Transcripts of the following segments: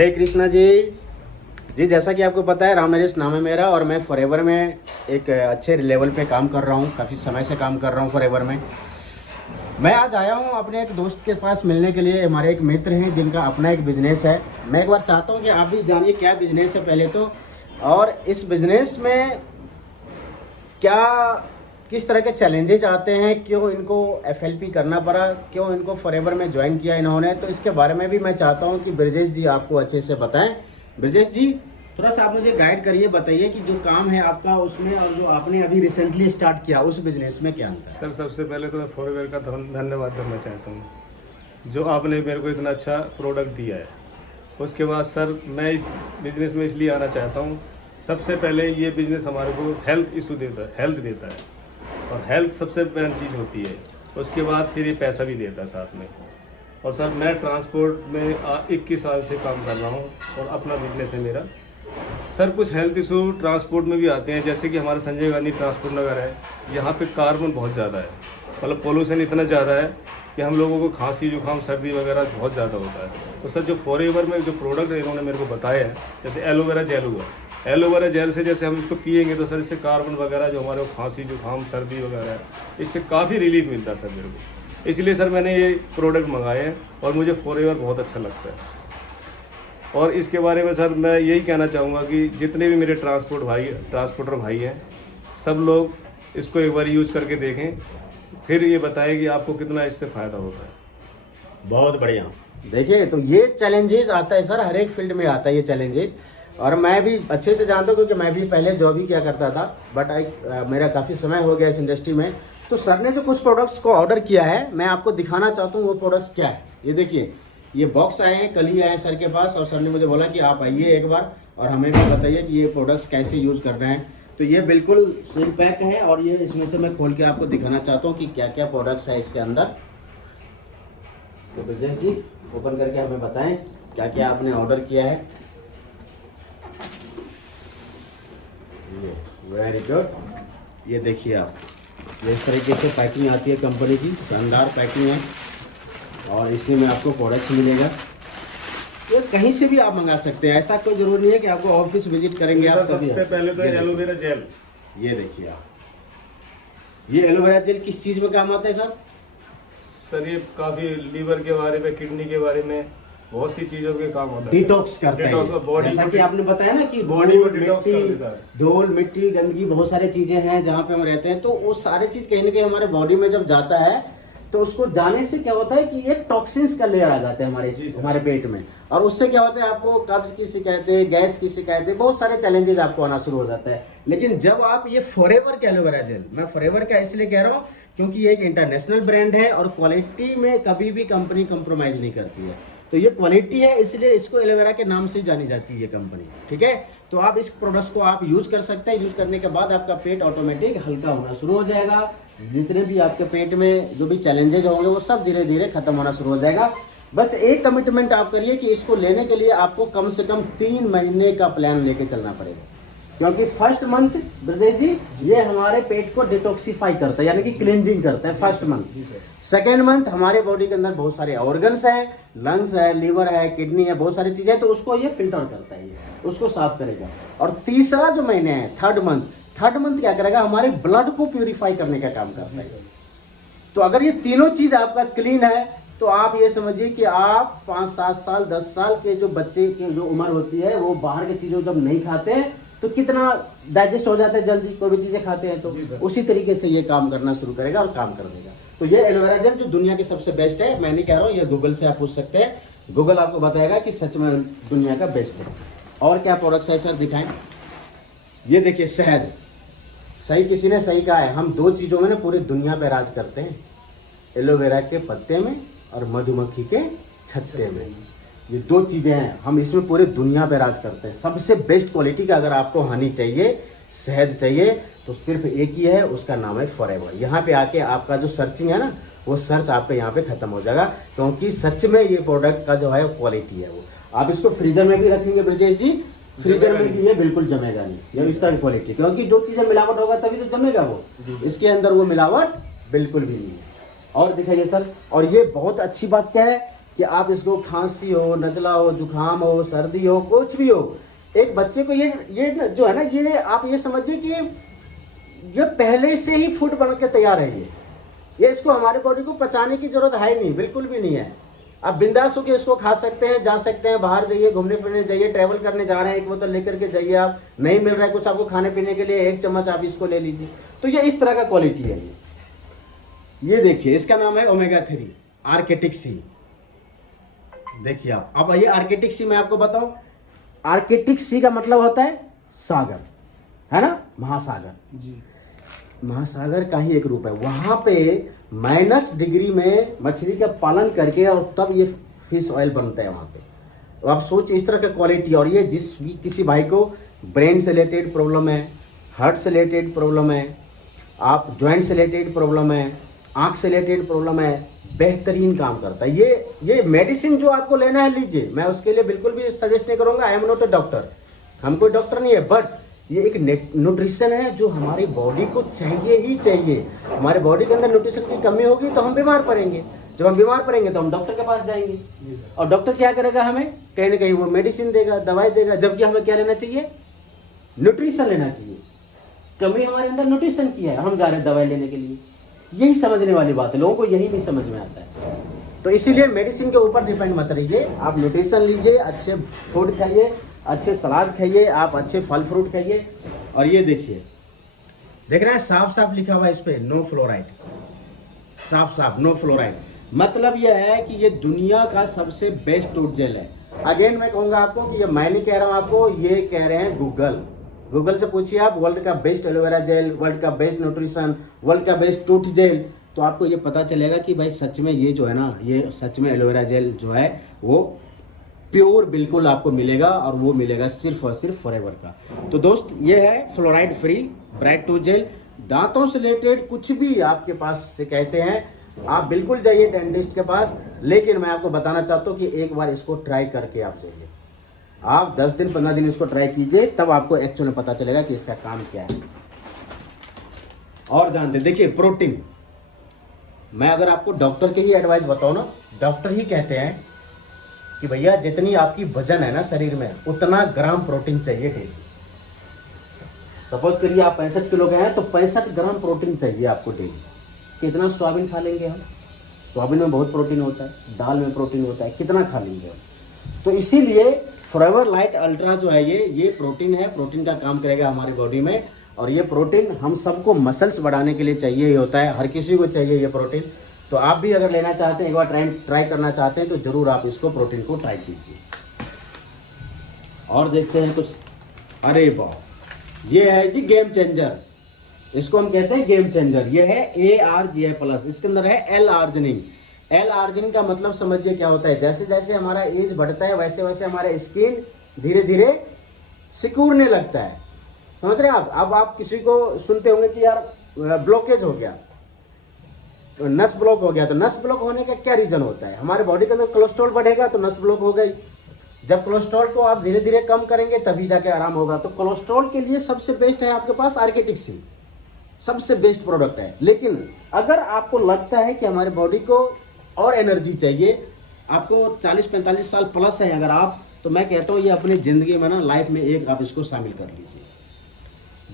हरे कृष्णा जी। जी जैसा कि आपको पता है राम नरेश नाम है मेरा और मैं फॉरएवर में एक अच्छे लेवल पे काम कर रहा हूँ, काफ़ी समय से काम कर रहा हूँ फॉरएवर में। मैं आज आया हूँ अपने एक दोस्त के पास मिलने के लिए। हमारे एक मित्र हैं जिनका अपना एक बिज़नेस है। मैं एक बार चाहता हूँ कि आप भी जानिए क्या बिज़नेस है पहले तो, और इस बिज़नेस में क्या किस तरह के चैलेंजेज आते हैं, क्यों इनको एफएलपी करना पड़ा, क्यों इनको फॉरएवर में ज्वाइन किया इन्होंने, तो इसके बारे में भी मैं चाहता हूं कि ब्रजेश जी आपको अच्छे से बताएं। ब्रजेश जी थोड़ा सा आप मुझे गाइड करिए, बताइए कि जो काम है आपका उसमें और जो आपने अभी रिसेंटली स्टार्ट किया उस बिजनेस में क्या अंतर है। सर सबसे पहले तो मैं फॉरएवर का धन्यवाद करना चाहता हूँ जो आपने मेरे को इतना अच्छा प्रोडक्ट दिया है। उसके बाद सर मैं इस बिज़नेस में इसलिए आना चाहता हूँ, सबसे पहले ये बिज़नेस हमारे को हेल्थ इशू देता है और हेल्थ सबसे पहली चीज़ होती है। उसके बाद फिर ये पैसा भी देता है साथ में। और सर मैं ट्रांसपोर्ट में 21 साल से काम कर रहा हूँ और अपना बिजनेस है मेरा। सर कुछ हेल्थ इशू ट्रांसपोर्ट में भी आते हैं, जैसे कि हमारा संजय गांधी ट्रांसपोर्ट नगर है, यहाँ पे कार्बन बहुत ज़्यादा है, मतलब पोल्यूशन इतना ज़्यादा है कि हम लोगों को खांसी जुकाम सर्दी वगैरह बहुत ज़्यादा होता है। तो सर जो फॉरएवर में जो प्रोडक्ट इन्होंने मेरे को बताया है, जैसे एलोवेरा जेल हुआ, एलोवेरा जेल से जैसे हम इसको पिएंगे तो सर इससे कार्बन वगैरह जो हमारे को खांसी जुकाम सर्दी वगैरह है, इससे काफ़ी रिलीफ मिलता है सर मेरे को। इसलिए सर मैंने ये प्रोडक्ट मंगाए हैं और मुझे फॉरएवर बहुत अच्छा लगता है। और इसके बारे में सर मैं यही कहना चाहूँगा कि जितने भी मेरे ट्रांसपोर्टर भाई हैं, सब लोग इसको एक बार यूज़ करके देखें, फिर ये बताएं कि आपको कितना इससे फ़ायदा होता है। बहुत बढ़िया। देखिए तो ये चैलेंजेस आता है सर, हर एक फील्ड में आता है ये चैलेंजेस, और मैं भी अच्छे से जानता हूँ क्योंकि मैं भी पहले जॉब ही किया करता था, बट मेरा काफ़ी समय हो गया इस इंडस्ट्री में। तो सर ने जो कुछ प्रोडक्ट्स को ऑर्डर किया है मैं आपको दिखाना चाहता हूँ वो प्रोडक्ट्स क्या है। ये देखिए, ये बॉक्स आए हैं, कल ही आए हैं सर के पास, और सर ने मुझे बोला कि आप आइए एक बार और हमें भी बताइए कि ये प्रोडक्ट्स कैसे यूज़ करना है। तो ये बिल्कुल सील पैक है और ये इसमें से मैं खोल के आपको दिखाना चाहता हूँ कि क्या क्या प्रोडक्ट्स है इसके अंदर। तो ब्रजेश जी ओपन करके हमें बताएं क्या क्या आपने ऑर्डर किया है। ये वेरी गुड। ये देखिए आप, ये इस तरीके से पैकिंग आती है कंपनी की, शानदार पैकिंग है, और इसी में आपको प्रोडक्ट्स मिलेगा। ये कहीं से भी आप मंगा सकते हैं, ऐसा कोई जरूरी नहीं है कि आपको ऑफिस विजिट करेंगे आप तभी। सबसे पहले तो एलोवेरा जेल, ये देखिए आप, ये एलोवेरा जेल किस चीज़ में काम आता है सर? सर ये काफ़ी लीवर के बारे में, किडनी के बारे में, बहुत सी चीज़ों के काम होता है। डिटॉक्स करता है, बॉडी, जैसा कि आपने बताया ना कि बॉडी को डिटॉक्स कर देता है। धूल मिट्टी गंदगी बहुत सारी चीजें हैं जहाँ पे हम रहते हैं, तो वो सारी चीज कहीं ना कहीं हमारे बॉडी में जब जाता है तो उसको जाने से क्या होता है कि एक टॉक्सिन्स का लेयर आ जाता है हमारे पेट में, और उससे क्या होता है आपको कब्ज की शिकायतें, गैस की शिकायतें, बहुत सारे चैलेंजेस आपको आना शुरू हो जाता है। लेकिन जब आप ये फॉरएवर का एलोवेरा जेल, मैं फॉरएवर का इसलिए कह रहा हूँ क्योंकि ये एक इंटरनेशनल ब्रांड है और क्वालिटी में कभी भी कंपनी कंप्रोमाइज नहीं करती है, तो ये क्वालिटी है इसलिए इसको एलोवेरा के नाम से ही जानी जाती है ये कंपनी। ठीक है, तो आप इस प्रोडक्ट्स को आप यूज कर सकते हैं। यूज करने के बाद आपका पेट ऑटोमेटिक हल्का होना शुरू हो जाएगा, जितने भी आपके पेट में जो भी चैलेंजेस होंगे वो सब धीरे धीरे खत्म होना शुरू हो जाएगा। बस एक कमिटमेंट आप करिए कि इसको लेने के लिए आपको कम से कम 3 महीने का प्लान लेके चलना पड़ेगा, क्योंकि फर्स्ट मंथ ब्रजेश जी ये हमारे पेट को डिटॉक्सिफाई करता है, यानी कि क्लींजिंग करता है फर्स्ट मंथ। सेकेंड मंथ हमारे बॉडी के अंदर बहुत सारे ऑर्गन्स हैं, लंग्स है, लीवर है, किडनी है, बहुत सारी चीजें, तो उसको ये फिल्टर करता है, उसको साफ करेगा। और तीसरा जो महीने है थर्ड मंथ क्या करेगा, हमारे ब्लड को प्यूरिफाई करने का काम करता है। तो अगर ये तीनों चीज आपका क्लीन है तो आप ये समझिए कि आप 5, 7 साल 10 साल के जो बच्चे की जो उम्र होती है वो बाहर की चीजों जब नहीं खाते हैं तो कितना डाइजेस्ट हो जाता है जल्दी, कोई भी चीजें खाते हैं तो उसी तरीके से ये काम करना शुरू करेगा और काम कर देगा। तो ये एलोवेरा जेल जो दुनिया की सबसे बेस्ट है, मैं नहीं कह रहा हूँ, ये गूगल से आप पूछ सकते हैं, गूगल आपको बताएगा कि सच में दुनिया का बेस्ट है। और क्या प्रोडक्ट्स है सर दिखाएं। ये देखिए शहद, सही किसी ने सही कहा है, हम 2 चीजों में ना पूरी दुनिया पे राज करते हैं, एलोवेरा के पत्ते में और मधुमक्खी के छत्ते में। ये 2 चीजें हैं, हम इसमें पूरे दुनिया पे राज करते हैं। सबसे बेस्ट क्वालिटी का अगर आपको हनी चाहिए, शहद चाहिए, तो सिर्फ एक ही है, उसका नाम है फॉरएवर। यहाँ पे आके आपका जो सर्चिंग है ना, वो सर्च आपके यहाँ पे खत्म हो जाएगा, क्योंकि सच में ये प्रोडक्ट का जो है क्वालिटी है वो। आप इसको फ्रीजर में भी रखेंगे ब्रजेश जी, फ्रीजर में भी ये बिल्कुल जमेगा नहीं, जब इस तरह की क्वालिटी, क्योंकि जो चीजें मिलावट होगा तभी तो जमेगा वो, इसके अंदर वो मिलावट बिल्कुल भी नहीं है। और दिखाइए सर, और ये बहुत अच्छी बात क्या है कि आप इसको खांसी हो, नज़ला हो, जुकाम हो, सर्दी हो, कुछ भी हो, एक बच्चे को ये जो है ना, ये आप ये समझिए कि ये पहले से ही फूड बन के तैयार है। ये इसको हमारे बॉडी को पचाने की जरूरत है नहीं, बिल्कुल भी नहीं है। आप बिंदास होकर इसको खा सकते हैं, जा सकते हैं, बाहर जाइए, घूमने फिरने जाइए, ट्रैवल करने जा रहे हैं, एक बोतल लेकर के जाइए। आप नहीं मिल रहा है कुछ आपको खाने पीने के लिए, 1 चम्मच आप इसको ले लीजिए। तो ये इस तरह का क्वालिटी है। ये देखिए, इसका नाम है ओमेगा 3 आर्केटिक सी। देखिए आप, अब ये आर्केटिक सी मैं आपको बताऊं, आर्केटिक सी का मतलब होता है सागर, है ना, महासागर जी। महासागर का ही एक रूप है। वहां पे -डिग्री में मछली का पालन करके और तब ये फिश ऑयल बनता है वहां पे। तो आप सोचिए इस तरह का क्वालिटी। और ये जिस भी किसी भाई को ब्रेन से रिलेटेड प्रॉब्लम है, हार्ट से रिलेटेड प्रॉब्लम है, आप जॉइंट से रिलेटेड प्रॉब्लम है, आंख से रिलेटेड प्रॉब्लम है, बेहतरीन काम करता है। ये मेडिसिन जो आपको लेना है लीजिए, मैं उसके लिए बिल्कुल भी सजेस्ट नहीं करूंगा। I am not a doctor, हम कोई डॉक्टर नहीं है, बट ये एक न्यूट्रिशन है जो हमारी बॉडी को चाहिए ही चाहिए। हमारे बॉडी के अंदर न्यूट्रिशन की कमी होगी तो हम बीमार पड़ेंगे, जब हम बीमार पड़ेंगे तो हम डॉक्टर के पास जाएंगे, और डॉक्टर क्या करेगा, हमें कहीं ना कहीं वो मेडिसिन देगा, दवाई देगा, जबकि हमें क्या लेना चाहिए, न्यूट्रिशन लेना चाहिए। कमी हमारे अंदर न्यूट्रिशन की है, हम जा रहे हैं दवाई लेने के लिए। यही समझने वाली बात है, लोगों को यही नहीं समझ में आता है। तो इसीलिए मेडिसिन के ऊपर डिपेंड मत रहिए, आप न्यूट्रिशन लीजिए, अच्छे फूड खाइए, अच्छे सलाद खाइए, आप अच्छे फल फ्रूट खाइए। और ये देखिए, देख रहे हैं साफ साफ लिखा हुआ है इस पे नो फ्लोराइड, साफ साफ नो फ्लोराइड। मतलब यह है कि ये दुनिया का सबसे बेस्ट टूथ जेल है। अगेन मैं कहूंगा आपको कि ये मैं नहीं कह रहा हूं आपको, ये कह रहे हैं गूगल से पूछिए आप, वर्ल्ड का बेस्ट एलोवेरा जेल, वर्ल्ड का बेस्ट न्यूट्रिशन, वर्ल्ड का बेस्ट टूथ जेल, तो आपको ये पता चलेगा कि भाई सच में ये जो है ना, ये सच में एलोवेरा जेल जो है वो प्योर बिल्कुल आपको मिलेगा, और वो मिलेगा सिर्फ और सिर्फ फॉरएवर का। तो दोस्त, ये है fluoride free bright tooth gel. दांतों से रिलेटेड कुछ भी आपके पास से कहते हैं, आप बिल्कुल जाइए डेंटिस्ट के पास, लेकिन मैं आपको बताना चाहता हूँ कि एक बार इसको ट्राई करके आप जाइए। आप 10 दिन 15 दिन इसको ट्राई कीजिए, तब आपको एक्चुअल में पता चलेगा कि इसका काम क्या है। और जानते देखिए, प्रोटीन, मैं अगर आपको डॉक्टर की ही एडवाइस बताऊँ ना, डॉक्टर ही कहते हैं कि भैया जितनी आपकी वजन है ना शरीर में, उतना ग्राम प्रोटीन चाहिए डेली। सपोज करिए आप 65 किलो के हैं तो 65 ग्राम प्रोटीन चाहिए आपको डेली। कितना सोयाबीन खा लेंगे हम, सोयाबीन में बहुत प्रोटीन होता है, दाल में प्रोटीन होता है, कितना खा लेंगे हम। तो इसीलिए फॉरएवर लाइट अल्ट्रा जो है ये प्रोटीन है, प्रोटीन का काम करेगा हमारी बॉडी में। और ये प्रोटीन हम सबको मसल्स बढ़ाने के लिए चाहिए ही होता है, हर किसी को चाहिए ये प्रोटीन। तो आप भी अगर लेना चाहते हैं, एक बार ट्राई करना चाहते हैं, तो जरूर आप इसको प्रोटीन को ट्राई कीजिए। और देखते हैं कुछ। अरे वाह, ये है जी गेम चेंजर, इसको हम कहते हैं गेम चेंजर। ये है ARGI+, इसके अंदर है L आर्जिनिन। L आर्जिनिन का मतलब समझिए क्या होता है, जैसे जैसे हमारा एज बढ़ता है वैसे वैसे हमारा स्किन धीरे धीरे सिकुड़ने लगता है। समझ रहे हैं आप। अब आप किसी को सुनते होंगे कि यार ब्लॉकेज हो गया, नस ब्लॉक हो गया, तो नस ब्लॉक होने का क्या रीजन होता है, हमारे बॉडी के अंदर कोलेस्ट्रॉल बढ़ेगा तो नस ब्लॉक हो गई। जब कोलेस्ट्रॉल को आप धीरे धीरे कम करेंगे तभी जाके आराम होगा। तो कोलेस्ट्रॉल के लिए सबसे बेस्ट है आपके पास आर्केटिक सी, सबसे बेस्ट प्रोडक्ट है। लेकिन अगर आपको लगता है कि हमारे बॉडी को और एनर्जी चाहिए, आपको 40-45 साल प्लस है अगर आप, तो मैं कहता हूँ ये अपनी ज़िंदगी में ना, लाइफ में एक आप इसको शामिल कर लीजिए।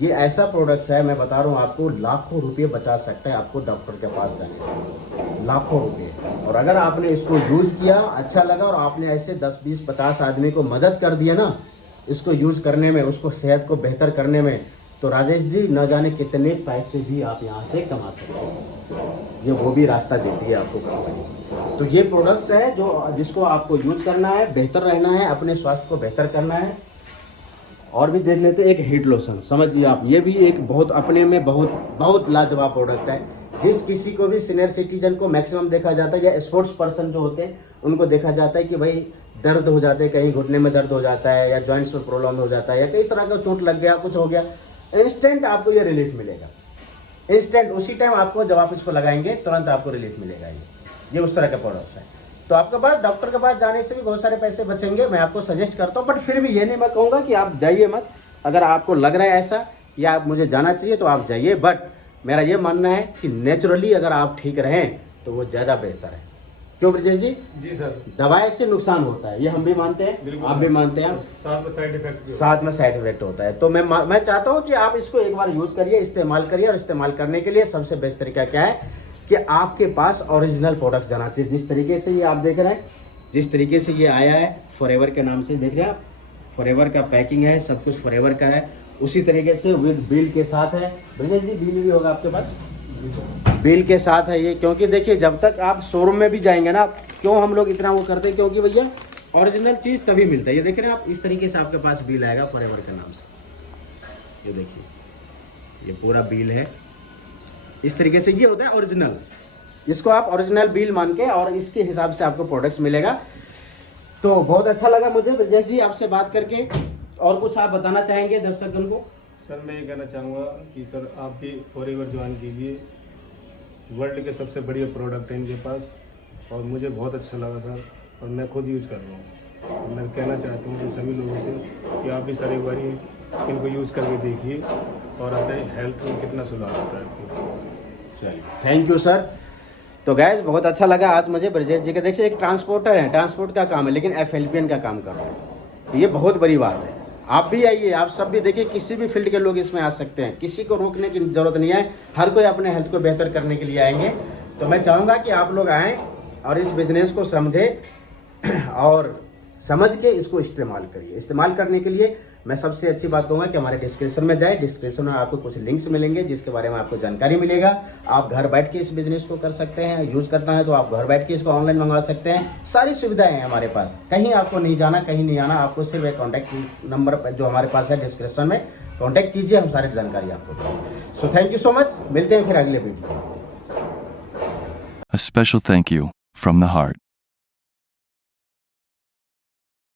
ये ऐसा प्रोडक्ट्स है, मैं बता रहा हूँ आपको, लाखों रुपये बचा सकता है आपको डॉक्टर के पास जाने से, लाखों रुपये। और अगर आपने इसको यूज़ किया, अच्छा लगा, और आपने ऐसे 10, 20, 50 आदमी को मदद कर दिया ना इसको यूज़ करने में, उसको सेहत को बेहतर करने में, तो राजेश जी न जाने कितने पैसे भी आप यहाँ से कमा सकते हैं। ये वो भी रास्ता देती है आपको कंपनी। तो ये प्रोडक्ट्स है जो जिसको आपको यूज़ करना है, बेहतर रहना है, अपने स्वास्थ्य को बेहतर करना है। और भी देख लेते हैं, एक हीट लोशन, समझिए आप, ये भी एक बहुत अपने में बहुत लाजवाब प्रोडक्ट है। जिस किसी को भी सीनियर सिटीजन को मैक्सिमम देखा जाता है, या स्पोर्ट्स पर्सन जो होते हैं उनको देखा जाता है कि भाई दर्द हो जाते हैं, कहीं घुटने में दर्द हो जाता है, या जॉइंट्स में प्रॉब्लम हो जाता है, या कई तरह का चोट लग गया, कुछ हो गया, इंस्टेंट आपको ये रिलीफ मिलेगा। इंस्टेंट उसी टाइम आपको, जब आप इसको लगाएंगे तुरंत आपको रिलीफ मिलेगा। ये उस तरह का प्रोडक्ट्स है। तो आपके पास डॉक्टर के पास जाने से भी बहुत सारे पैसे बचेंगे, मैं आपको सजेस्ट करता हूँ। बट फिर भी ये नहीं मैं कहूँगा कि आप जाइए मत। अगर आपको लग रहा है ऐसा या आप मुझे जाना चाहिए तो आप जाइए, बट मेरा ये मानना है कि नेचुरली अगर आप ठीक रहें तो वो ज़्यादा बेहतर है। क्यों ब्रजेश जी? जी सर, दवाई से नुकसान होता है, ये हम भी मानते हैं, बिल्कुल आप सर। भी मानते हैं, साथ में साइड इफेक्ट भी साथ में साइड इफेक्ट होता है। तो मैं चाहता हूँ कि आप इसको एक बार यूज करिए, इस्तेमाल करिए, और इस्तेमाल करने के लिए सबसे बेस्ट तरीका क्या है कि आपके पास ओरिजिनल प्रोडक्ट्स जाना चाहिए। जिस तरीके से ये आप देख रहे हैं, जिस तरीके से ये आया है फॉरएवर के नाम से, देख रहे हैं आप, फॉरएवर का पैकिंग है, सब कुछ फॉरएवर का है, उसी तरीके से विद बिल के साथ है। ब्रजेश जी बिल भी होगा आपके पास? बिल के साथ है ये, क्योंकि देखिए जब तक आप शोरूम में भी जाएंगे ना, क्यों हम लोग इतना वो करते हैं, क्योंकि भैया ओरिजिनल चीज़ तभी मिलता है। ये देख रहे हैं आप, इस तरीके से आपके पास बिल आएगा फॉरएवर के नाम से, ये देखिए, ये पूरा बिल है, इस तरीके से ये होता है ओरिजिनल। इसको आप ओरिजिनल बिल मान के और इसके हिसाब से आपको प्रोडक्ट्स मिलेगा। तो बहुत अच्छा लगा मुझे ब्रजेश जी आपसे बात करके। और कुछ आप बताना चाहेंगे दर्शकों को? सर मैं ये कहना चाहूँगा कि सर आप भी फॉरएवर ज्वाइन कीजिए, वर्ल्ड के सबसे बढ़िया प्रोडक्ट है इनके पास, और मुझे बहुत अच्छा लगा सर, और मैं खुद यूज कर रहा हूँ। और मैं कहना चाहता हूँ सभी लोगों से कि आप भी सर एक बार इनको यूज करके देखिए, और अपने हेल्थ में कितना सुधार होता है आपको। चलिए, थैंक यू सर। तो गैस बहुत अच्छा लगा आज मुझे ब्रजेश जी का। देखिए एक ट्रांसपोर्टर है, ट्रांसपोर्ट का काम है, लेकिन FLPN का काम कर रहे हैं, ये बहुत बड़ी बात है। आप भी आइए, आप सब भी देखिए, किसी भी फील्ड के लोग इसमें आ सकते हैं, किसी को रोकने की ज़रूरत नहीं है, हर कोई अपने हेल्थ को बेहतर करने के लिए आएंगे। तो मैं चाहूँगा कि आप लोग आएँ और इस बिज़नेस को समझें और समझ के इसको इस्तेमाल करिए। इस्तेमाल करने के लिए मैं सबसे अच्छी बात कहूँगा कि हमारे डिस्क्रिप्शन में जाए, डिस्क्रिप्शन में आपको कुछ लिंक्स मिलेंगे जिसके बारे में आपको जानकारी मिलेगा। आप घर बैठ के इस बिज़नेस को कर सकते हैं, यूज़ करना है तो आप घर बैठ के इसको ऑनलाइन मंगवा सकते हैं। सारी सुविधाएं हैं हमारे पास, कहीं आपको नहीं जाना, कहीं नहीं आना, आपको सिर्फ एक कॉन्टैक्ट नंबर जो हमारे पास है डिस्क्रिप्शन में, कॉन्टैक्ट कीजिए, हम सारी जानकारी आपको देंगे। So thank you so much, मिलते हैं फिर अगले video. A special thank you from the heart.